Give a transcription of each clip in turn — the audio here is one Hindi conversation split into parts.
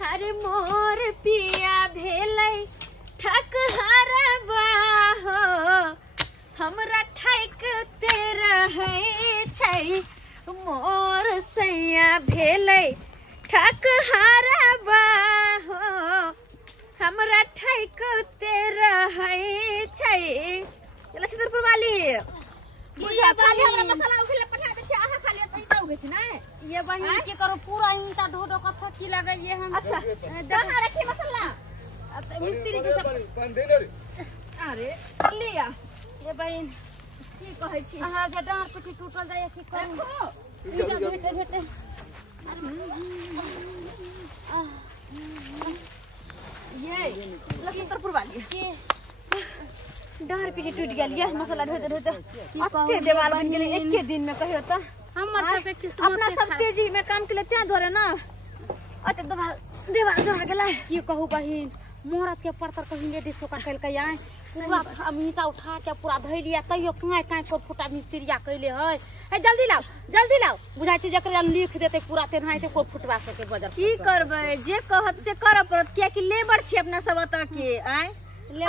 हरे मोर पिया भेलै ठकहरबा हो हमरा ठकते रहै छै मोर सैया भेलै ठकहरबा हो हमरा ठकते रहै छै। चला सिद्धरपुर वाली बुझा खाली हमरा मसाला उखले पठा दे छै आहा खाली त ईटा उगे छै ना ये बहिन के करो पूरा ईटा ढो ढो कथा की लगाइए हम। अच्छा कहां रखी मसाला मिस्त्री के सब कंटेनर अरे लिया ये बहिन की कहै छी अहाँ जे डांर पिटी टूटल जाय की करू ईटा भेटे भेटे ये लखीमपुर वाली के डांर पीछे टूट गेल ये मसाला ढोते ढोते अत्ते देवाल बन गेले एके दिन में कहियो त हमर सब के अपना सब तेजी में काम केले त्या धरे ना अत्ते देवाल धरा गेलै की कहू बहिन मोहरत के परतर कहीं लेडीज का कल के आए पूरा ईटा उठा के पूरा धइ लिया तइयो काई काई को फुटा मिस्त्रिया कइले है ए जल्दी लाओ बुझाइ छै जकरा लिख देते पूरा तेनाइ ते को फुटवा सके बजर की करबै जे कहत से कर पड़त किया कि लेबर छी अपना सब त के आय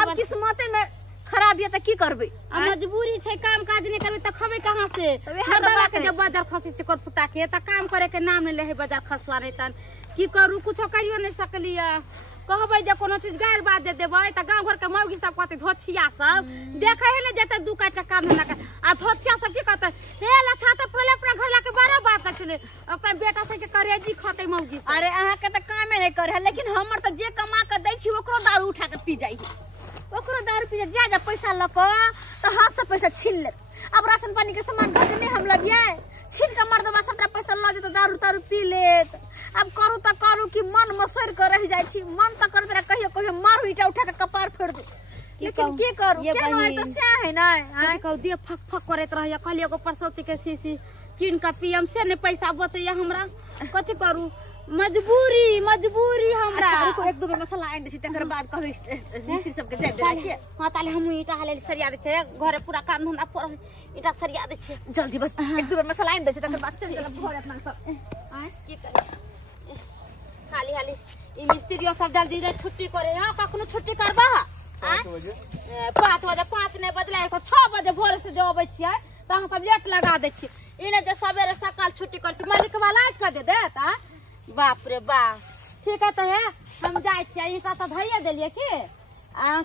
अब किस्मते में खराब है त की करबै मजबूरी छै काम काज नहीं करबै त खबै कहां से हरदवा के जब बाजार खसी छै कर फुटा के त काम करे के नाम ले है बाजार खसवा नहीं तन की करू कुछो करियो नहीं सकलिया कहबै जे कोनो चीज गार बात दे देबै त गांव घर के मौगी सब कहते धोछिया सब देखे है ने जते दू काट के काम धंधा कर आ धोछिया सब की कहते हे लछा त पहले अपना घर ला के बारह बात कर छले अपना बेटा से के करेजी खते मौगी। अरे अहाँ के त कामे नहीं करे लेकिन हमर त जे कमा के दै छी ओकरो दारू उठा के पी जाई ओकरो दारू पी जा पैसा ल क त हाथ से पैसा छीन ले अब राशन पानी के सामान घर में हम लबिए छीन के मर्दवा सबटा पैसा ल जे त दारू तारू पी लेत अब करू त करू कि मन मसर कर रह जाय छी मन त करत रह कहियो कहियो मारू ईटा उठा के कपार फोड़ दे लेकिन के करू के नहीं त से है ना हां कहू दे फक फक करत रह कहली एगो परसौती के सीसी किन का पीएम से ने पैसा बचैया हमरा कथि करू मजबूरी हमरा। अच्छा रुको एक दो बेर मसाला आइन देछि तकर बाद कहबै मिस्त्री सब के जाय दे के हां ताले हम ईटा हाले सरिया दे छै घरे पूरा काम धंधा पर ईटा सरिया दे छै जल्दी बस एक दो बेर मसाला आइन देछि तकर बाद चल चल घर अपना सब आय की करे खाली हाली ई मिस्त्रियो सब जल्दी रे छुट्टी करे हां कखनो छुट्टी करबा हां 5 बजे 5 नहीं बजला है 6 बजे भोर से जबै छियै त हम सब लेट लगा दे छी इने जे सवेरे सकाल छुट्टी कर छी मालिक वाला के दे देता बाप रे बाप ठीक है तो है हम जाय छी ईटा त धइए देलिए की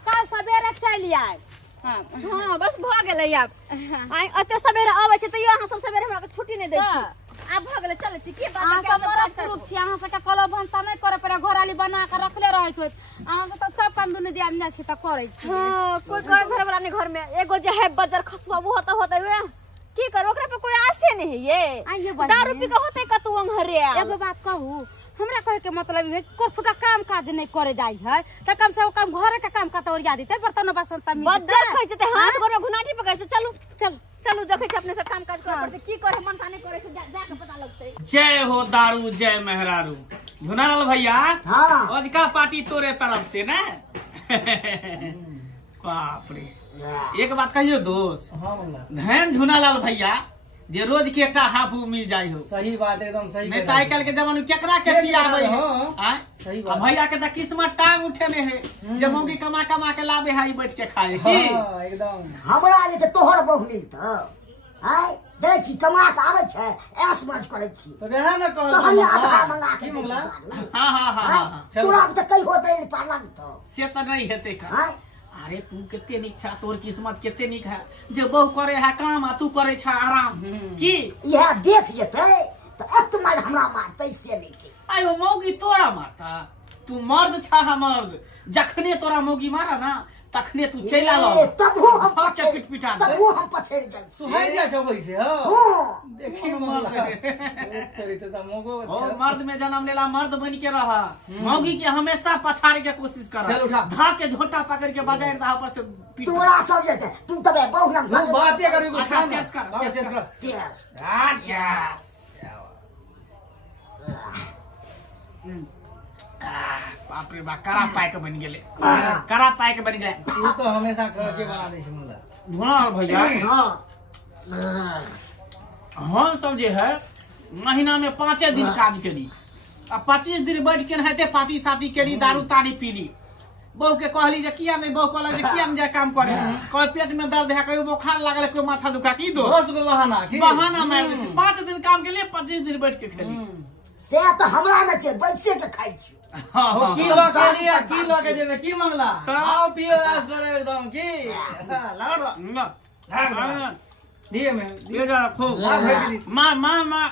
काल सवेरे चली आय हां बस भ गेलै अब आइ अते सवेरे आबै छै त यो अहाँ सब सवेरे हमरा के छुट्टी नहीं दै छी अब भ गेलै चल छी की बात के मरत रुक छी अहाँ से के कलो भंसा नहीं करे पर घराली बना के रखले रहै छै अहाँ के त सब काम दुने दिया छै त करै छी हां कोई घर घर वाला नहीं घर में एगो जे है बजर खसवाबू होता वे की करो ओकरा पे कोई आसे नहीं है ये दारू पी के होते कतु अंगरे एगो बात कहू हमरा कहे के मतलब है को फुटा काम काज नहीं करे जाय है त कम से कम घरे के काम कतौरिया देते बर्तन बासन त बजर खै जते हाथ गोर में घुनाटी पकड़ से चलू देखे छ अपने से काम काज कर पड़ते की करे मन ताने करे से जा के पता लगते। जय हो दारू जय मेहरारू झुनालाल भैया हां आज का पार्टी तोरे तरफ से ना बाप रे एक बात कहियो दोस्त हां धन झुनालाल भैया जे रोज के एकटा हाफू मिल जाय हो सही बात एकदम सही नहीं ताई काल के जमाने केकरा के पियाबै हो आ सही बात भैया के त किस्मत टांग उठेने है जे मौगी कमा कमा के लाबे हाई बैठ के खाए की हां एकदम हमरा जे तोहर बहु मिलत आय दे छी कमा के आबै छै ऐस मौज करै छी त वेहा न कहल तो हम आधा मंगा के हां तोरा त कई होतै पालन त से त नहीं हेतै का अरे तू केते निक छा तोर किस्मत केते निक है जे बहु करे है काम आ तू करे छा आराम की यह देख जेते त एक मार हमरा मारतै से नहीं के आयो मौगी तोरा मारता तू मर्द छा मर्द जखने तोरा मौगी मारा ना तखने तू चला लो तब हम पिट पिटा तब हम पछेड़ जाय सुहाय जा छ वैसे हो देखी मर्द करे त मौगो अच्छा मर्द में जन्म लेला मर्द बन के रहा मौगी के हमेशा पछाड़े के कोशिश कर धा के झोटा पकड़ के बजाय रहा पर से तोरा सब जेते तू तबे बहु हम बातें करबी अच्छा चेस बाप रे बा करा पाए के बन गेले तू तो हमेशा कर के बना दे छी मुल्ला हां भैया हां हम सब जे है महीना में 5 दिन काम करी अब 25 दिन बैठ के नहते पार्टी साटी केली दारू तारी पीली बहू के कहली जे किया नहीं बहू कहला जे किया नहीं जाए काम करे कोई पेट में दर्द है कोई बुखार लागल कोई माथा दुखा की दो रोज को बहाना मार दे 5 दिन काम के लिए 25 दिन बैठ के खेली से तो हमरा न छै बैठे के खाइ छी हां की लो के लिए की लो के जेबे की मंगला आओ पियो आस पर एकदम की लाड़ ना दिए में दिए जा खूब मां मां मां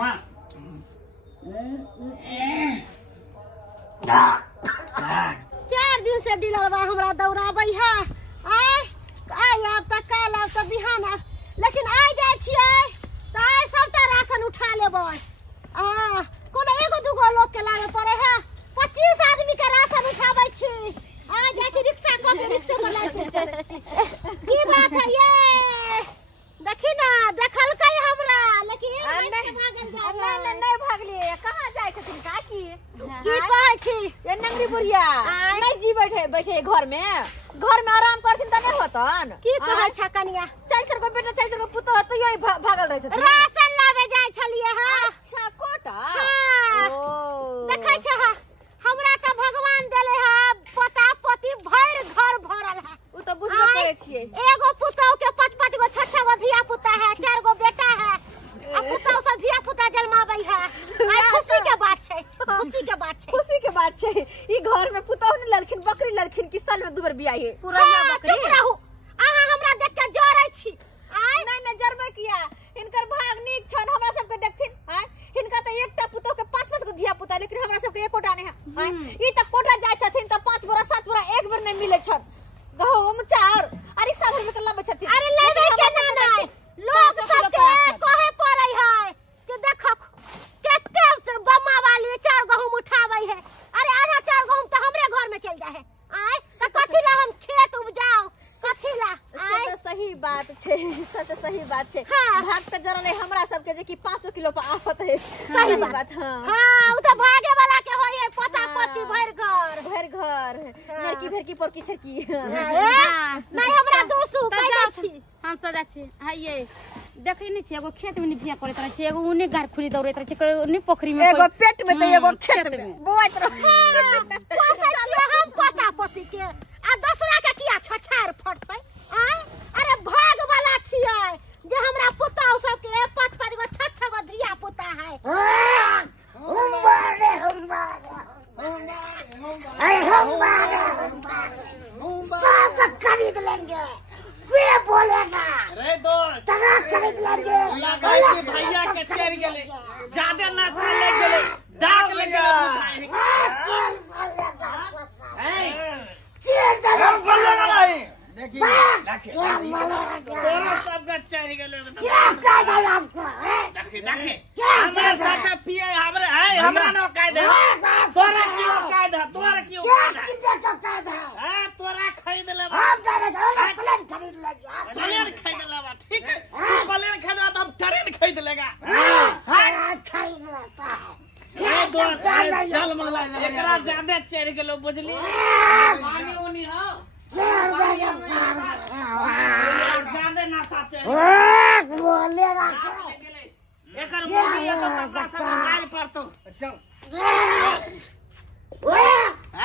मां 4 दिन से डीलर बा हमरा दौड़ाबै है आय अब तक काल अब तक बिहान लेकिन आइ जाय छियै त आइ सबटा राशन उठा लेबै कोनो एगो दूगो लोग के लागे पड़े है 25 आदमी के राशन उठाबै छी आ जाय छी रिक्शा क के रिक्शा पर लाय की बात है ये देखी ना देखल कई हमरा लेकिन भागल जा नहीं भागले कहां जाय छथिन काकी की कहै छी ये नंगरी बुढ़िया नहीं जी बैठे घर में आराम करथिन त नहीं होतन की कहै छ कनिया चल को बेटा चल को पुतो तो यही भागल रहै छथिन राशन लावे जाय छलिए ह अच्छा कोटा ओ देखै छ हमरा त भगवान देले ह पोता पोती भर घर भरल है उ तो बुझबे करे छिए एगो पुतौ के 5-5 गो 6-6 गो धिया पुता है 4 गो बेटा है आ पुतौ सब धिया पुता जन्माबै है आ खुशी के बात छै खुशी के बात छै ई घर में पुतौ ने ललखिन बकरी ललखिन कि साल में दुबर बियाह है पूरा बकरी चुप रहू आहा हमरा देख के जरै छी आय नहीं जरबै किया इनकर भाग नीक छन हमरा सब के देखथिन आय इनका त एकटा पुतौ के 5-5 गो धिया पुता लेकिन हमरा सब के एकोटा नहीं है आय ई त कोटा जाय छथिन त 5 बोरा 7 बोरा एक बेर नहीं मिले छन गहूम चाउर अरे सब में के लाबै छथिन अरे लेबे के ना नहीं लोग सब के कहे पड़ै है कि देखो केते बम्मा वाली 4 गहूम उठाबै है अरे आधा 4 गहूम त हमरे घर में चल जाय है आय त कथि ला हम खेत उपजाओ कथि ला आय सही बात छै सही बात छै भाग त जरल है हमरा सब के जे कि 5 किलो पर आफत है सही बात हां उ त भागे वाला के होय है पोता पोती भर घर नरकी भरकी पर की छकी नहीं हमरा दोसु कहै छी हम सजा छी हाइए देखै नै छी एगो खेत में निभिया करैत रहै छी एगो उने गार खुली दौड़ैत रहै छी कोई पोखरी में एगो पेट में त एगो खेत में बोइत रहै पोसै छी हम पोता पोती के आ दोसरा के किया छछार फटतै आय अरे भाग वाला छियै जे हमरा पुतौ सब के 5-5 गो 6-6 गो धिया पुता है सब खरीद लेंगे कोई बोलेगा अरे दोस्त खरीद लेंगे भैया के चढ़ गेले ज्यादा नशा लग गेले डाक लग गेले देखिए दोनों सब का चढ़ गेले देखे हमरा साथे पिए हमरे है हमरा न कायदा तोरा क्यों कायदा तोरा क्यों कायदा है तोरा खरीद ले प्लेन खरीद ले प्लेन खरीद लेबा ठीक है प्लेन खरीदा तो हम ट्रेन खरीद लेगा खरीद लेता है ए दोस्त चल मला एकरा ज्यादा चढ़ गेलो बुझली मानी ओनी हो ज्यादा नशा चढ़ बोलेगा एकर मुंडी ये तो कपड़ा सब मार पड़तो चल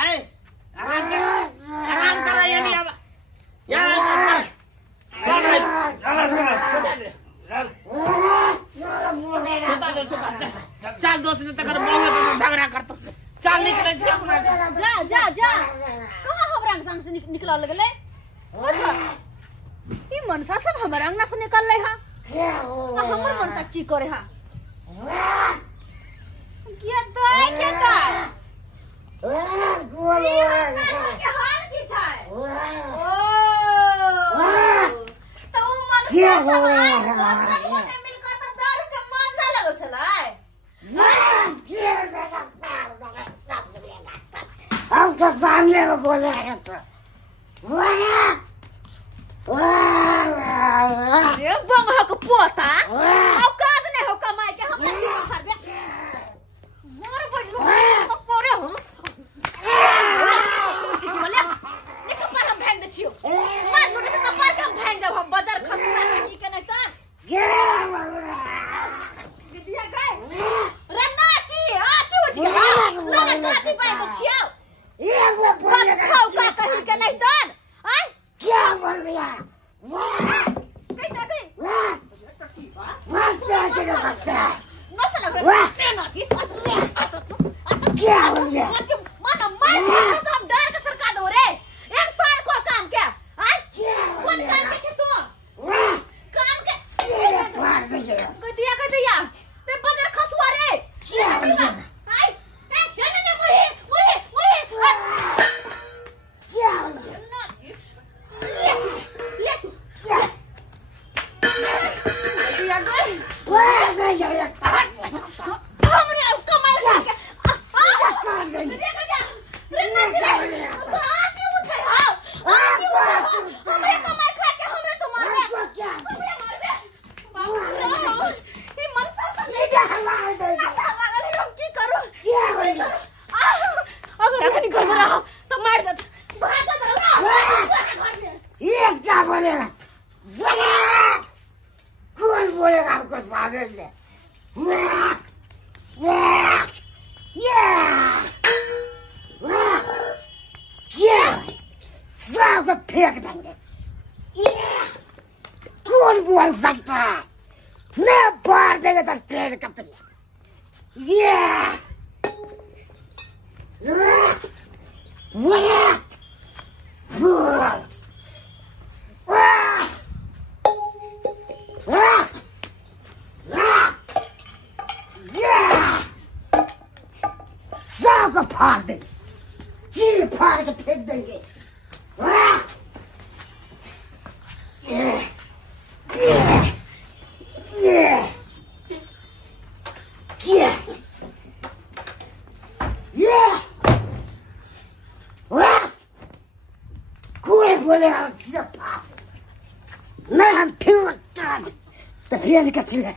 ए आराम कर ये नहीं अब यार चल दोस्त ने तकर बहुत झगड़ा करतो चल निकले जा कहां हमरा संग से निकल लगले अच्छा ई मनसा सब हमरा अंगना से निकल ले हां हमर मनसा की करे हां के गोल के हाल की छै ओ तो मनसा सब सब ने मिलकर त दारू के मजा लगो छलै हमको सामने में बोलेगा तो अरे बंगा के पोता औकात नहीं हो कमाई के हम नहीं हरबे मोर बड़लो तो पोरे हो बोले ने कपार हम भांग दे छियो मार मोटे से कपार के हम भांग दे हम बाजार खसता नहीं के नहीं तो दिया गए रन्ना कथी पाए तो छियाओ एक वो बोलेगा खाओ का कहीं के नहीं तो आय क्या बोल दिया वाह कहीं ना कहीं वाह बच्चा के बच्चा मसाला लग वाह। रहा है ना की क्या हो गया मानो मार के सब डर के सरका दो रे इंसान को काम क्या आय क्या हो कौन गया काम के छे तू वाह काम के ये पार दीजिए गदिया रे बगर खसुआ रे क्या हो गया आय ए ने मुरी क्या हो गया ले तू क्या गदिया गई वाह नहीं ये हमरे कमाल करके काट देंगे रे ना दिले आती उठे हां आती उठे हमरे कमाई खा के हमरे तो मार आपको क्या हमरे मार बे बाबू ये मनसा से सीधा हवा देगा ऐसा लागल है हम की करूं क्या हो गया अगर अखनी घर में रहो तो मार दे भाग दे ये क्या बोलेगा वाह कौन बोलेगा आपको सामने में वाह वाह क्या सबको फेंक देंगे कौन बोल सकता है मैं बाहर देंगे तो पेड़ कतरी सबको फाड़ देंगे चीर फाड़ के फेंक देंगे कोई बोलेगा नहीं हम फिर तो फिर कथी है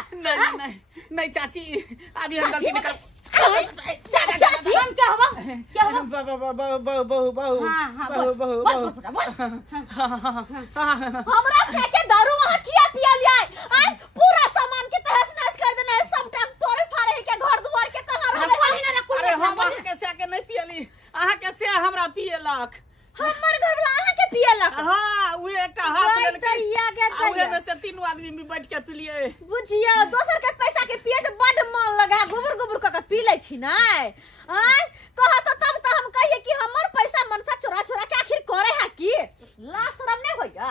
नहीं चाची अभी हम गलती निकल चाची हम क्या हुआ बहु हमरा से के दारू वहां किया पिया लिया आय पूरा सामान के तहस नहस कर देना है सबटा तोरे फाड़े के घर दुआर के कहां रहले अरे हम के से के नहीं पियली आहा के से हमरा पियलक हमर घर वाला आहा के पियलक हां उ एकटा हाथ ले के या के उहे में से तीनों आदमी में बैठ के पिलिए बुझिया दोसर के पैसा के पिए से बड़ मन लगा गुबुर गुबुर क के पी ले छी ना आय कहा तो तब तो हम कहिए कि हमर पैसा मनसा चोरा चोरा के आखिर करे है की लाश शरम नहीं होइया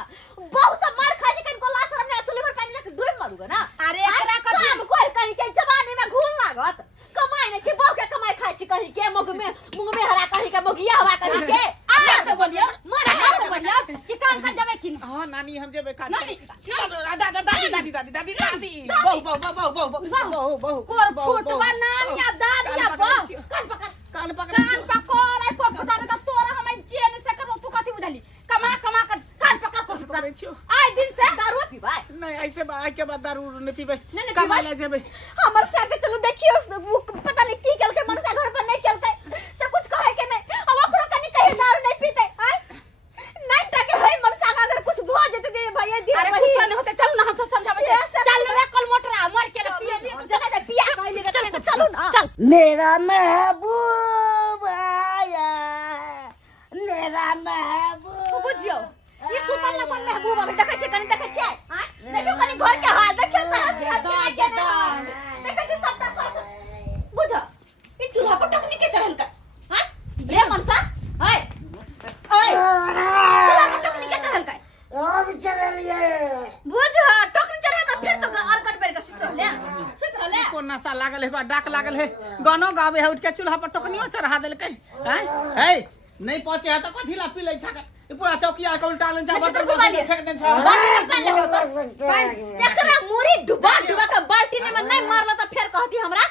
बहु से मार खाई के इनको लाश शरम नहीं चुली पर पानी लेके डूब मारूंगा ना अरे एकरा काम कोई कहीं के जवानी में घूम लागत कमाई नहीं छी बहु के कमाई खाई छी कहीं के मुंह में हरा कहीं के मोगिया हवा कहीं के आ से बोलियो मार से बोलियो कि काम कर जावे छी हां नानी हम जेबे का नानी दादी बहु कोर फुटवा नानिया दादिया बहु कान पकड़ आई को पता नहीं तोरा हम जेन से करबो तू कथि बुझली कमा कर कान पकड़ छियो आइ दिन से दारू पीबा नहीं ऐसे आइ के बाद दारू नहीं पीबे नहीं कमाई ले जेबे हमर से के चलो देखियो पता नहीं की केल के मन से घर पर नहीं केलकै से कुछ कहे के नहीं अब ओकरो कनी कहे दारू नहीं पीते आइ नहीं टके है मन से अगर कुछ भ जेते भैया दी अरे कुछ नहीं होते चल ना हम तो समझावे चल रे कल मेरा महबूब आया, मेरा महबूब। बुझियो ये सुतल ना कोन महबूब अबे देखे छै कनी देखे छै हां देखियो कनी घर के हाल देखियो देखे छै सबटा सब बुझ ई चूल्हा पर टकनी के चढ़ल का हां रे मनसा हाय हाय चूल्हा पर टकनी के चढ़ल का अब चलिए बुझ टकनी चढ़े का फिर तो और कट पर के सुत रहले को नशा लागल है, डाक लागल है, गानो गावे है, उठ के चूल्हा पर टोकनियो चढ़ा देलकै है नहीं पहुंचे है तो कथी ला पी लै छका पूरा चौकिया के उल्टा ले जा बर्तन फेंक दे छ एकरा मुरी डुबा डुबा के बाल्टी में नहीं मारला त फिर कहती हमरा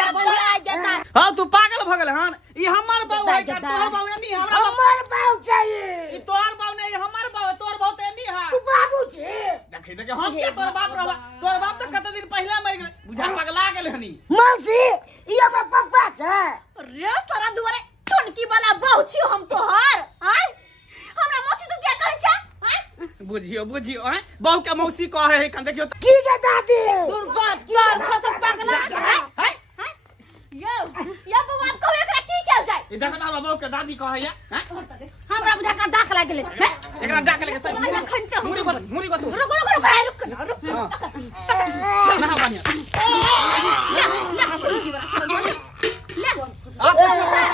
हां तू पागल भ गेल हन ई हमर बाऊ है तोहर बाऊ नहीं हमरा हमर बाऊ चाहिए ई तोहर बाऊ नहीं हमर बाऊ तोहर बाऊ ते नहीं है तू बाबू छे देखे हम के तोर बाप रहबा तोर बाप त कते दिन पहले मर गेल बुझा पगला गेल हनी मौसी ई हमर पप्पा के रे सारा दुआरे टोनकी वाला बाऊ छी हम तोहर हाय हमरा मौसी तू क्या कहै छ हाय बुझियो हैं बाऊ के मौसी कहे है कन देखियो की के दादी दुर्गत चार फसल पगला हाय या बाबा को एकरा की कैल जाय ई देखत हमरा बाऊ के दादी कहे है हमरा बुझा का दाख लाग गेले एकरा डाक लगे सब मुड़ी को तू रुक ना बानिया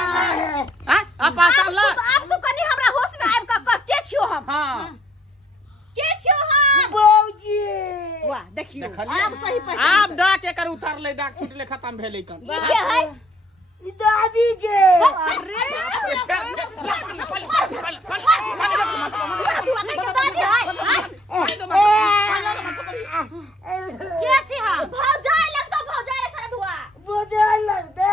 आप चल ला अब तू कनी हमरा होश में आब का के छियो हम हां के छियो हम बाबूजी वाह देखियो अब सही पहचान आप डाक एकर उतार ले डाक छूट ले खत्म भेलै कन ई के है दादी जे अरे दादी के छी हम भौजाई लगता भौजाई रे सारा दुआ मुझे लगता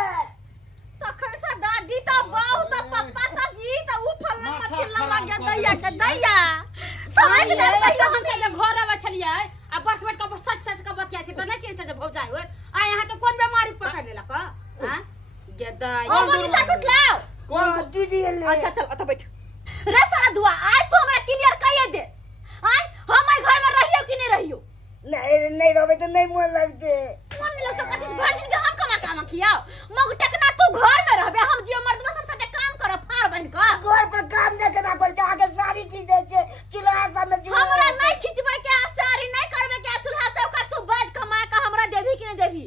तखन से दादी त बाऊ त पप्पा त जी त उ फलना मछली लगा गया दैया के दैया समझ ले दैया हम से घर आवे छलिए आ बैठ बैठ के सच के बतिया छै त नहीं चिंता जे भौजाई होय आ यहां तो कोन बीमारी पकड़ लेलक हां गदाई ओ मनी सा टूट लाओ कौन दीदी ले अच्छा चल अत बैठ रे सारा दुआ आज तो हमरा क्लियर कहिए दे आय हम घर में रहियो कि नहीं रहियो नहीं रहबे तो नहीं मन लगते मन नहीं लगता कति भर दिन के हम कमा खियाओ मग टेकना तू घर में रहबे हम जियो मर्दवा सब साथे काम कर फाड़ बन का घर पर काम नहीं करना कर जाके सारी की दे छे चूल्हा सब में हमरा नहीं खिचबे के सारी नहीं करबे के चूल्हा चौका तू बाज कमा के हमरा देभी कि नहीं देभी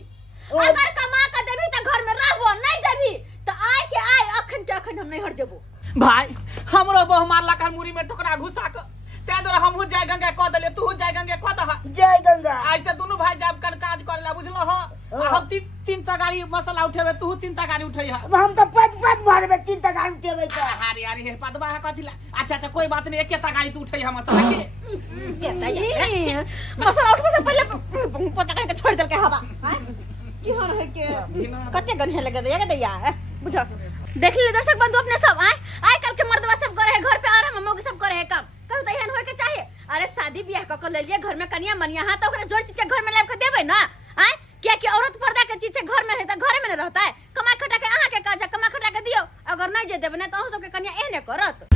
अगर कमा के देभी त घर में रहबो नहीं देभी त आय के आय अखन के अखन हम नहीं हट जेबो भाई हमरो बहु मारला कर मुरी में टुकड़ा घुसा के ते दर हमहु जाय गंगा क दले तू जाय गंगा क दह जय गंगा ऐसे दोनों भाई जाब कर काज करला बुझलो हो हम तीन ता गाड़ी मसाला उठेबे तू तीन ता गाड़ी उठै है हम तो पद भरबे तीन तक गाड़ी उठेबे त हारी हारी हे पदबा है कथिला अच्छा कोई बात नहीं एके ता गाड़ी तू उठै है मसाला के मसाला उठबे से पहले पता करके छोड़ देल के हवा की हन है के कते गन्हे लगे दैया के दैया बुझ देख ले दर्शक बंधु अपने सब आय कल के मर्दवा सब करे है घर पे आराम मौगी सब करे है काम कहू त एहन होय के चाहिए अरे शादी ब्याह क ले लिए घर में कनिया मनिया हां त ओकरा जोड़ चीज के घर में लाब के देबे ना आय क्या औरत पर्दा के चीज से घर में है त घर में न रहता है कमा खटा के अहां के काज कमा खटा के दियो अगर नहीं जे देबे ना त हम सब के कनिया एहने करत।